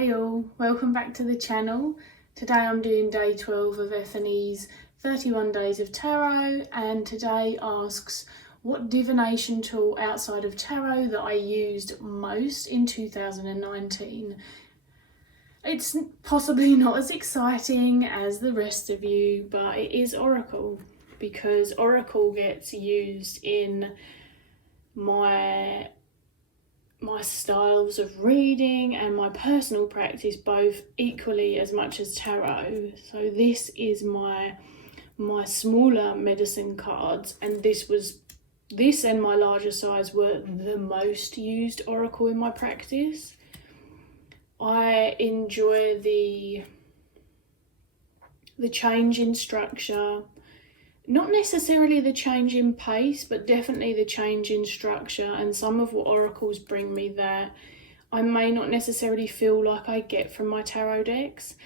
Hey all, welcome back to the channel. Today I'm doing day 12 of Ethony's 31 Days of Tarot, and today asks what divination tool outside of tarot that I used most in 2019. It's possibly not as exciting as the rest of you, but it is Oracle, because Oracle gets used in my styles of reading and my personal practice both equally as much as tarot. So this is my smaller medicine cards, and this and my larger size were the most used Oracle in my practice. I enjoy the change in structure. Not necessarily the change in pace, but definitely the change in structure, and some of what oracles bring me that I may not necessarily feel like I get from my tarot decks.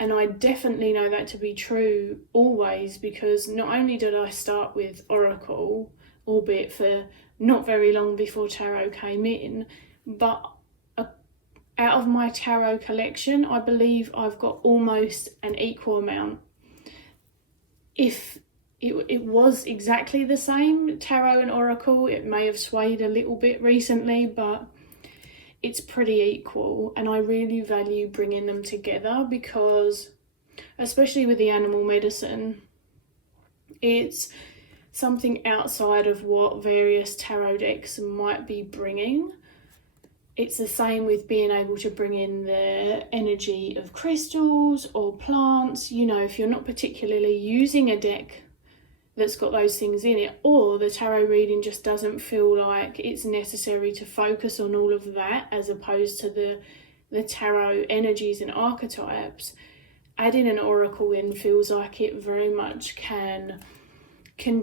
And I definitely know that to be true always, because not only did I start with Oracle, albeit for not very long before tarot came in, but out of my tarot collection, I believe I've got almost an equal amount. If it was exactly the same, tarot and oracle, it may have swayed a little bit recently, but it's pretty equal, and I really value bringing them together because, especially with the animal medicine, it's something outside of what various tarot decks might be bringing. It's the same with being able to bring in the energy of crystals or plants. You know, if you're not particularly using a deck that's got those things in it, or the tarot reading just doesn't feel like it's necessary to focus on all of that as opposed to the tarot energies and archetypes, adding an oracle in feels like it very much can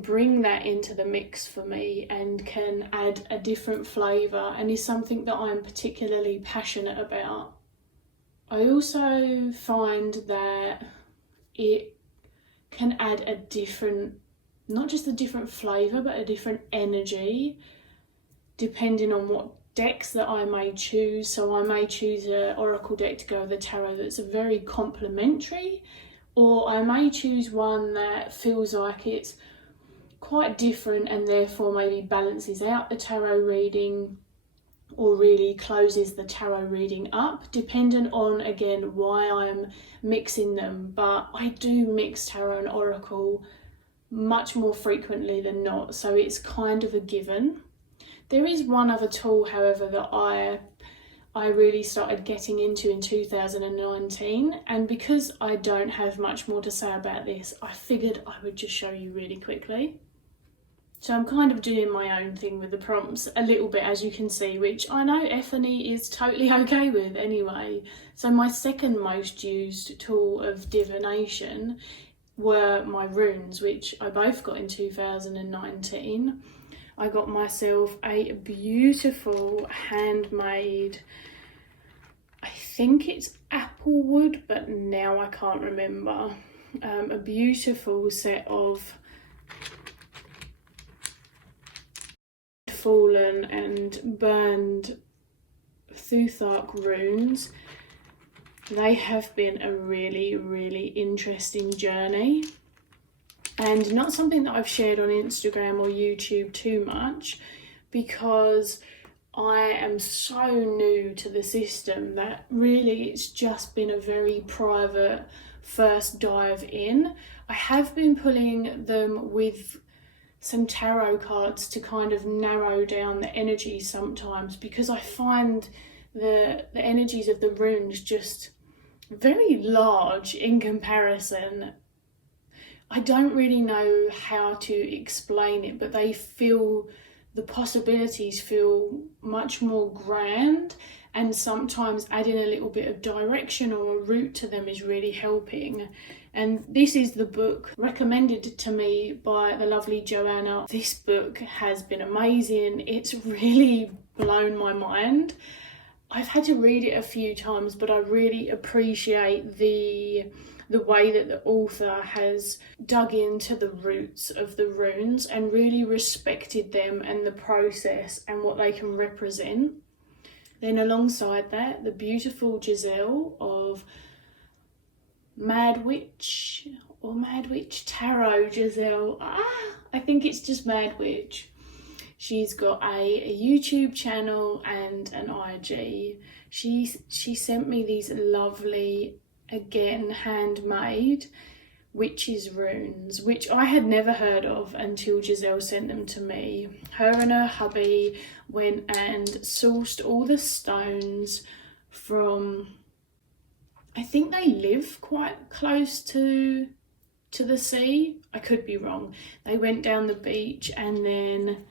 bring that into the mix for me and can add a different flavour, and is something that I'm particularly passionate about. I also find that it can add a different, not just a different flavour, but a different energy depending on what decks that I may choose. So I may choose an oracle deck to go with a tarot that's very complementary, or I may choose one that feels like it's quite different and therefore maybe balances out the tarot reading or really closes the tarot reading up, dependent on, again, why I'm mixing them. But I do mix tarot and oracle much more frequently than not, so it's kind of a given. There is one other tool, however, that I really started getting into in 2019, and because I don't have much more to say about this, I figured I would just show you really quickly. So I'm kind of doing my own thing with the prompts a little bit, as you can see, which I know Ethony is totally okay with anyway. So my second most used tool of divination were my runes, which I both got in 2019. I got myself a beautiful handmade, I think it's apple wood, but now I can't remember, a beautiful set of fallen and burned Thuthark runes. They have been a really, really interesting journey, and not something that I've shared on Instagram or YouTube too much, because I am so new to the system that really it's just been a very private first dive in. I have been pulling them with some tarot cards to kind of narrow down the energy sometimes, because I find the energies of the runes just very large in comparison. I don't really know how to explain it, but the possibilities feel much more grand, and sometimes adding a little bit of direction or a route to them is really helping. And this is the book recommended to me by the lovely Joanna. This book has been amazing. It's really blown my mind. I've had to read it a few times, but I really appreciate the way that the author has dug into the roots of the runes and really respected them and the process and what they can represent. Then alongside that, the beautiful Giselle of Mad Witch Tarot Giselle. I think it's just Mad Witch. She's got a YouTube channel and an IG. She sent me these lovely, again, handmade witches runes, which I had never heard of until Giselle sent them to me. Her and her hubby went and sourced all the stones from, I think they live quite close to the sea. I could be wrong. They went down the beach, and then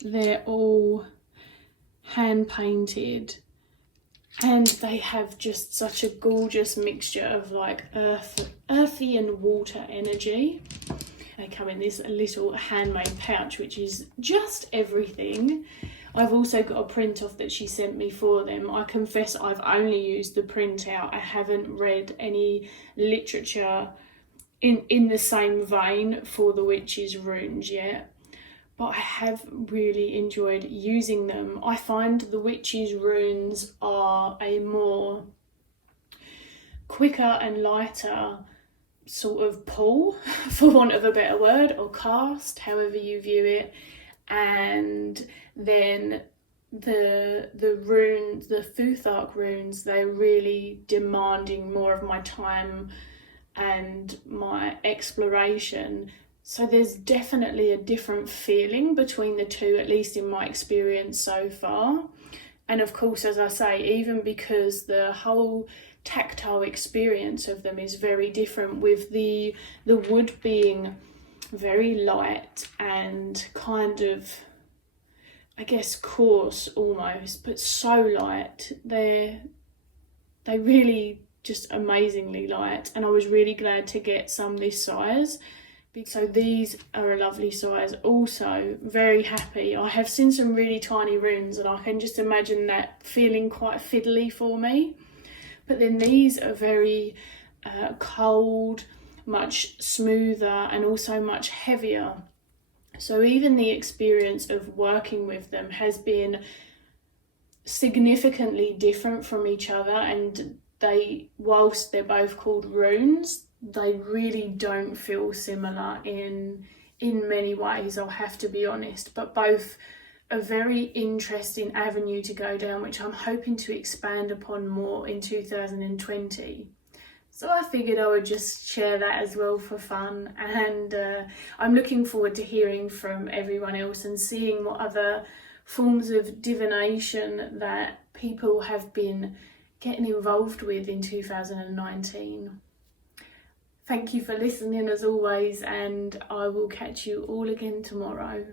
they're all hand painted, and they have just such a gorgeous mixture of like earthy and water energy. They come in this little handmade pouch, which is just everything. I've also got a print off that she sent me for them. I confess I've only used the printout. I haven't read any literature in the same vein for the witches' runes yet, but I have really enjoyed using them. I find the witches' runes are a more quicker and lighter sort of pull, for want of a better word, or cast, however you view it. And then the runes, the Futhark runes, they're really demanding more of my time and my exploration. So there's definitely a different feeling between the two, at least in my experience so far. And of course, as I say, even because the whole tactile experience of them is very different, with the wood being very light and kind of, I guess, coarse almost, but so light. They really just amazingly light, and I was really glad to get some this size. So these are a lovely size. Also very happy. I have seen some really tiny runes, and I can just imagine that feeling quite fiddly for me. But then these are very cold, much smoother, and also much heavier. So even the experience of working with them has been significantly different from each other, and they, whilst they're both called runes, they really don't feel similar in many ways, I'll have to be honest, but both a very interesting avenue to go down, which I'm hoping to expand upon more in 2020. So I figured I would just share that as well for fun, and I'm looking forward to hearing from everyone else and seeing what other forms of divination that people have been getting involved with in 2019. Thank you for listening as always, and I will catch you all again tomorrow.